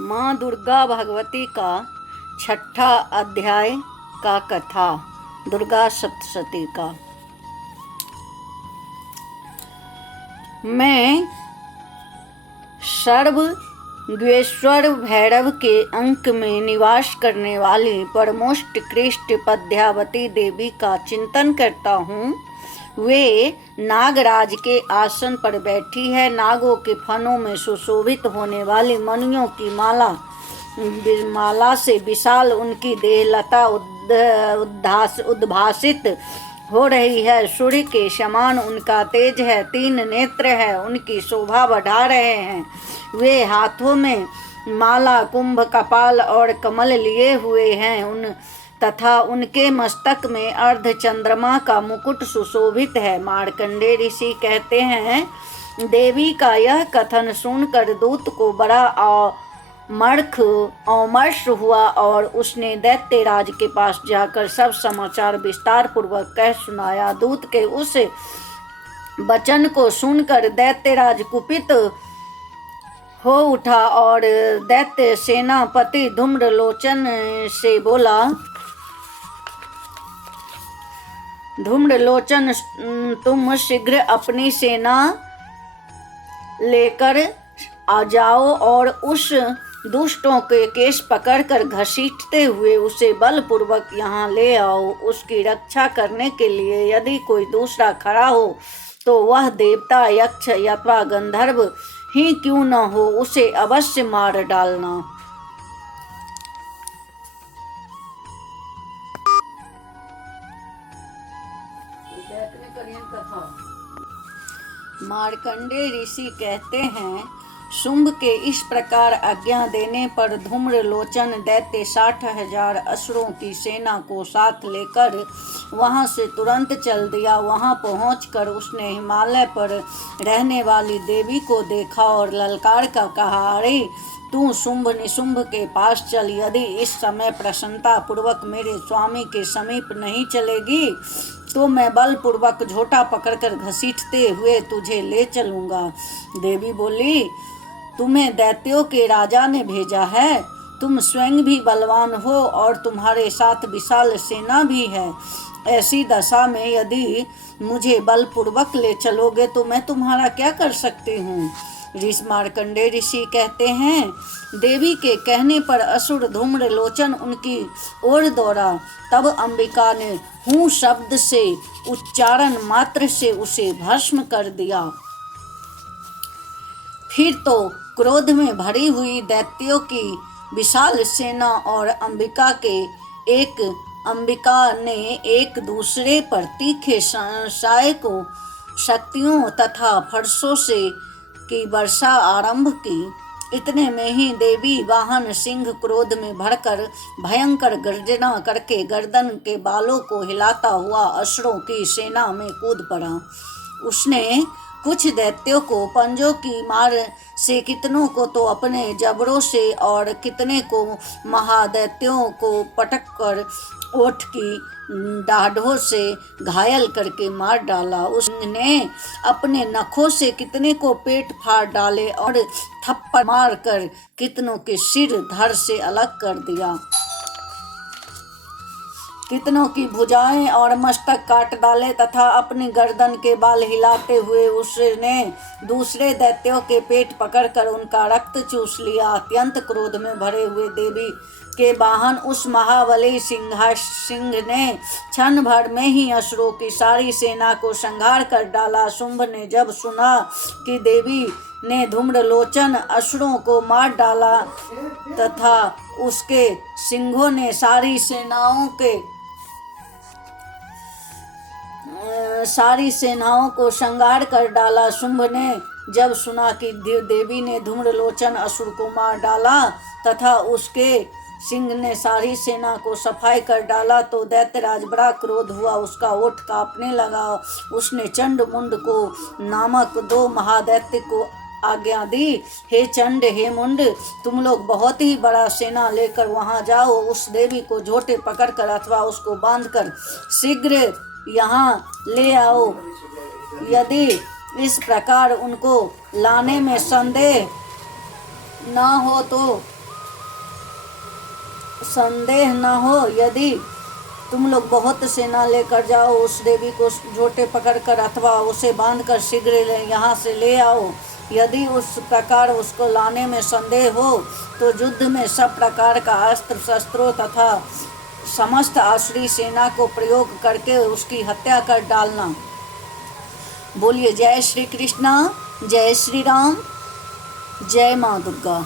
माँ दुर्गा भगवती का छठा अध्याय का कथा। दुर्गा सप्तशती का। मैं सर्वज्ञेश्वर भैरव के अंक में निवास करने वाली परमोत्कृष्ट पद्मावती देवी का चिंतन करता हूँ। वे नागराज के आसन पर बैठी है। नागों के फनों में सुशोभित होने वाली मणियों की माला से विशाल उनकी देहलता उद्भासित हो रही है। सूर्य के समान उनका तेज है। 3 नेत्र है, उनकी शोभा बढ़ा रहे हैं। वे हाथों में माला, कुंभ, कपाल और कमल लिए हुए हैं तथा उनके मस्तक में अर्ध चंद्रमा का मुकुट सुशोभित है। मार्कंडेय ऋषि कहते हैं, देवी का यह कथन सुनकर दूत को बड़ा औमर्ष हुआ और उसने दैत्यराज के पास जाकर सब समाचार विस्तार पूर्वक कह सुनाया। दूत के उस वचन को सुनकर दैत्यराज कुपित हो उठा और दैत्य सेनापति धूम्रलोचन से बोला, धूम्रलोचन, तुम शीघ्र अपनी सेना लेकर आ जाओ और उस दुष्टों के केश पकड़कर घसीटते हुए उसे बलपूर्वक यहाँ ले आओ। उसकी रक्षा करने के लिए यदि कोई दूसरा खड़ा हो तो वह देवता, यक्ष अथवा गंधर्व ही क्यों न हो, उसे अवश्य मार डालना। मार्कंडेय ऋषि कहते हैं, शुंभ के इस प्रकार आज्ञा देने पर धूम्रलोचन दैत्य 60,000 असुरों की सेना को साथ लेकर वहां से तुरंत चल दिया। वहां पहुंचकर उसने हिमालय पर रहने वाली देवी को देखा और ललकार का कहा, अरे तू शुंभ निशुंभ के पास चल। यदि इस समय प्रसन्नता पूर्वक मेरे स्वामी के समीप नहीं चलेगी तो मैं बलपूर्वक झोटा पकड़कर घसीटते हुए तुझे ले चलूंगा। देवी बोली, तुम्हें दैत्यों के राजा ने भेजा है। तुम स्वयं भी बलवान हो और तुम्हारे साथ विशाल सेना भी है। ऐसी दशा में यदि मुझे बलपूर्वक ले चलोगे तो मैं तुम्हारा क्या कर सकती हूँ। मार्कंडेय ऋषि कहते हैं, देवी के कहने पर असुर धूम्रलोचन उनकी ओर दौड़ा। तब अंबिका ने हूँ शब्द से उच्चारण मात्र से उसे भस्म कर दिया। फिर तो क्रोध में भरी हुई दैत्यों की विशाल सेना और अंबिका ने एक दूसरे पर तीखे सहायकों शक्तियों तथा फरसों से की वर्षा आरंभ की। इतने में ही देवी वाहन सिंह क्रोध में भरकर भयंकर गर्जना करके गर्दन के बालों को हिलाता हुआ असुरों की सेना में कूद पड़ा। उसने कुछ दैत्यों को पंजों की मार से, कितनों को तो अपने जबड़ों से और कितने को महादैत्यों को पटक कर ओठ की डाढ़ों से घायल करके मार डाला। उसने अपने नखों से कितने को पेट फाड़ डाले और थप्पड़ मारकर कितनों के सिर धड़ से अलग कर दिया। कितनों की भुजाएं और मस्तक काट डाले तथा अपनी गर्दन के बाल हिलाते हुए उसने दूसरे दैत्यों के पेट पकड़कर उनका रक्त चूस लिया। अत्यंत क्रोध में भरे हुए देवी के वाहन उस महाबली सिंह ने क्षण भर में ही असुरों की सारी सेना को संहार कर डाला। शुंभ ने जब सुना कि देवी ने धूम्रलोचन असुरों को मार डाला तथा उसके सिंहों ने सारी सेनाओं को संहार कर डाला। शुंभ ने जब सुना कि देवी ने धूम्रलोचन असुर को मार डाला तथा उसके सिंह ने सारी सेना को सफाई कर डाला तो दैत्यराज बड़ा क्रोध हुआ। उसका ओठ कांपने लगा। उसने चंड मुंड को नामक 2 महादैत्य को आज्ञा दी, हे चंड, हे मुंड, तुम लोग बहुत ही बड़ा सेना लेकर वहां जाओ। उस देवी को झोटे पकड़कर अथवा उसको बांधकर शीघ्र यहाँ ले आओ। यदि इस प्रकार उनको लाने में संदेह न हो तो संदेह न हो, यदि तुम लोग बहुत सेना लेकर जाओ, उस देवी को झोटे पकड़कर अथवा उसे बांधकर शीघ्र यहाँ से ले आओ। यदि उस प्रकार उसको लाने में संदेह हो तो युद्ध में सब प्रकार का अस्त्र शस्त्रों तथा समस्त आसुरी सेना को प्रयोग करके उसकी हत्या कर डालना। बोलिए जय श्री कृष्णा, जय श्री राम, जय माँ दुर्गा।